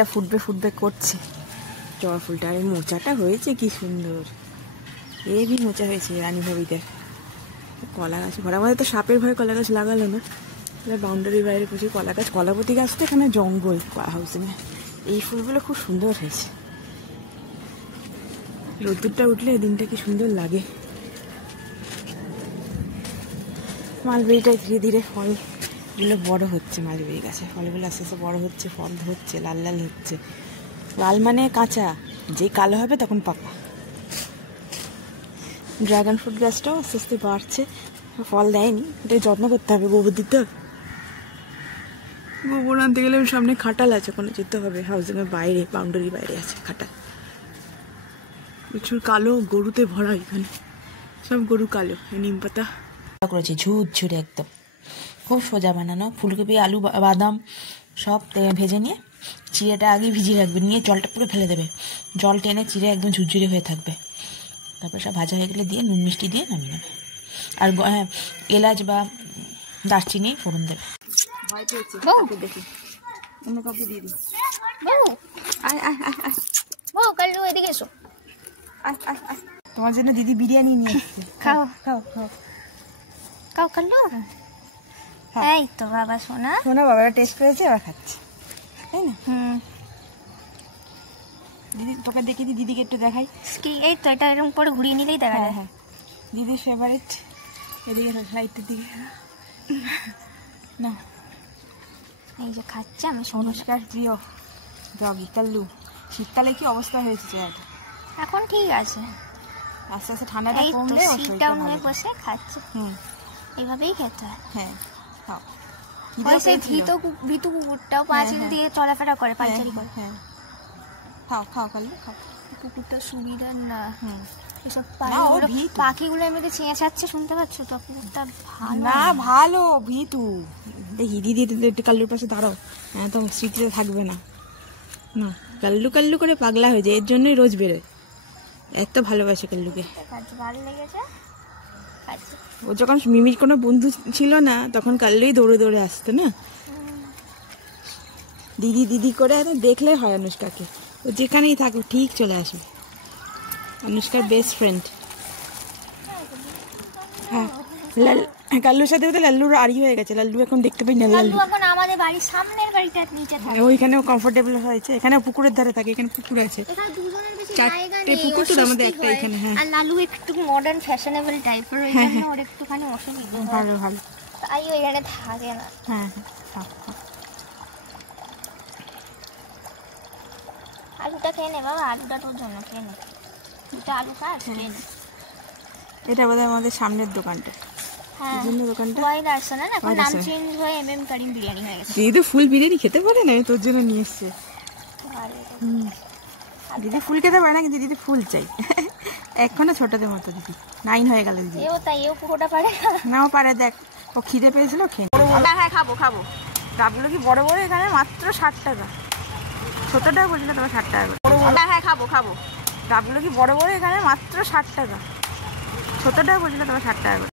একটা ফুটবে ফুটবে করছে জবা ফুলটা। আর এই মোচাটা হয়েছে কি সুন্দর, এবি মোচা হয়েছে রানী ভাবিদের। কলা গাছ ঘরের মধ্যে তো সাপের ভয়ে কলা গাছ লাগালো না, বাউন্ডারির বাইরে প্রচুর কলা গাছ। কলাপতি গাছ তো এখানে জঙ্গল হাউসিংয়ে। এই ফুলগুলো খুব সুন্দর হয়েছে, রোদ্দুরটা উঠলে দিনটা কি সুন্দর লাগে। মালবেরিটা ধীরে ধীরে ফলগুলো বড় হচ্ছে, মালবেরি গাছে ফলগুলো আস্তে আস্তে বড় হচ্ছে, ফল ধরছে, লাল লাল হচ্ছে। লাল মানে কাঁচা, যেই কালো হবে তখন পাকা। ড্রাগন ফ্রুট গাছটাও আস্তে আস্তে বাড়ছে, ফল দেয়নি, এটা যত্ন করতে হবে, গোবর দিতে হবে। গোবর আনতে গেলে সামনে খাটাল আছে, ওখানে যেতে হবে। হাউসিংয়ের বাইরে, বাউন্ডারির বাইরে আছে খাটাল। প্রচুর কালো গরুতে ভরা, এখানে সব গরু কালো। নিম পাতা করেছি ঝুরঝুরে একদম, খুব সোজা বানানো। ফুলকপি, আলু, বাদাম সব ভেজে নিয়ে চিড়েটা আগে ভিজিয়ে রাখবে, নিয়ে জলটা পুরো ফেলে দেবে, জল টেনে চিড়ে একদম ঝুরঝুরে হয়ে থাকবে। তারপর সব ভাজা হয়ে গেলে দিয়ে নুন মিষ্টি দিয়ে নামিয়ে নেবে। আর হ্যাঁ, এলাচ বা দারচিনি ফোড়ন দেবে। ভয় পেয়েছে দেখি, অন্য কাউকে দিয়ে দিই। এদিকে এসো। তোমার জন্য দিদি বিরিয়ানি নিয়ে এসেছে, খাও খাও খাও খাও। কাল্লু এই তো বাবা সোনা, সোনা বাবারা টেস্ট করেছে, আবার খাচ্ছে, তাই না? দিদি তোকে দেখি, দিদিকে একটু দেখাই। এই তো এটা এরকম করে ঘুরিয়ে নিলেই দেখা যায়। হ্যাঁ, দিদির ফেভারিট। এদিকে লাইটের দিকে না, এই যে খাচ্ছে। আমি অনুষ্কার প্রিয় ডগি কাল্লু। শীতকালে কি অবস্থা হয়েছে চেহারাটা? এখন ঠিক আছে, আস্তে আস্তে ঠান্ডাটা কমলে সিটডাউন হয়ে বসে খাচ্ছে। এইভাবেই খেতে হয়। হ্যাঁ, খাও। সেই ভিতু কুকুরটাও পাঁচিল দিয়ে চলাফেরা করে, পাঁচারি করে। হ্যাঁ, খাও খাও কাল্লু খাও। কুকুরটা সুবিধা না, এসব পাখিগুলো পাখিগুলো এমনিতে চেঁচাচ্ছে, শুনতে পাচ্ছ তো? কুকুরটা ভালো না, ভালো ভিতু। দেখি দিদি একটু কাল্লুর পাশে দাঁড়াও, হ্যাঁ তো স্মৃতিতে থাকবে না। না, কাল্লু কাল্লু করে পাগলা হয়ে যায়, এর জন্যই রোজ বেরোয়, এত ভালোবাসে কাল্লুকে। ভালো লেগেছে। ও যখন মিমির কোনো বন্ধু ছিল না, তখন কাল্লুই দৌড়ে দৌড়ে আসতো না, দিদি দিদি করে। দেখলে হয় অনুষ্কাকে, ও যেখানেই থাকুক ঠিক চলে আসবে। অনুষ্কার বেস্ট ফ্রেন্ড। হ্যাঁ, কাল্লুর সাথে তো লাল্লুর আড়ি হয়ে গেছে। লাল্লু এখন দেখতে পাই না, লাল্লু এখন আমাদের বাড়ির সামনের বাড়িটার নিচে থাকে। ওইখানেও কমফোর্টেবল হয়েছে, এখানে পুকুরের ধারে থাকে, এখানে পুকুর আছে, চারটে পুকুর তো আমাদের একটা এখানে। হ্যাঁ, আর লালু একটু মডার্ন ফ্যাশনেবল টাইপের, ওই জন্য ওর একটুখানি অসুবিধা। ভালো ভালো, তাই ওইখানে থাকে না। হ্যাঁ, আলুটা খেয়ে নে বাবা, আলুটা তোর জন্য খেয়ে নে, দুটো আলু খা, খেয়ে নে। এটা বোধহয় আমাদের সামনের দোকানটা। হ্যাঁ, দোকানটা ওয়াইড আসছে না, এখন নাম চেঞ্জ হয়ে এমএম করিম বিরিয়ানি হয়ে গেছে। দিদি তো ফুল বিরিয়ানি খেতে পারে না, তোর জন্য নিয়ে এসছে। দিদি ফুল খেতে পারে না, কিন্তু দিদি ফুল চাই। এখনো ছোটদের মতো, দিদি 9 হয়ে গেল দিদি। এও পুরোটা পারে না, ও পারে, দেখ ও খিদে পেয়েছিল খেয়ে। হ্যাঁ, খাবো খাবো। ডাবগুলো কি বড় বড়, এখানে মাত্র 60 টাকা। ছোটটা বলছিল তবে 60 টাকা। হ্যাঁ, খাবো খাবো। ডাবগুলো কি বড় বড়, এখানে মাত্র 60 টাকা। ছোটটা বলছিল তবে 60 টাকা।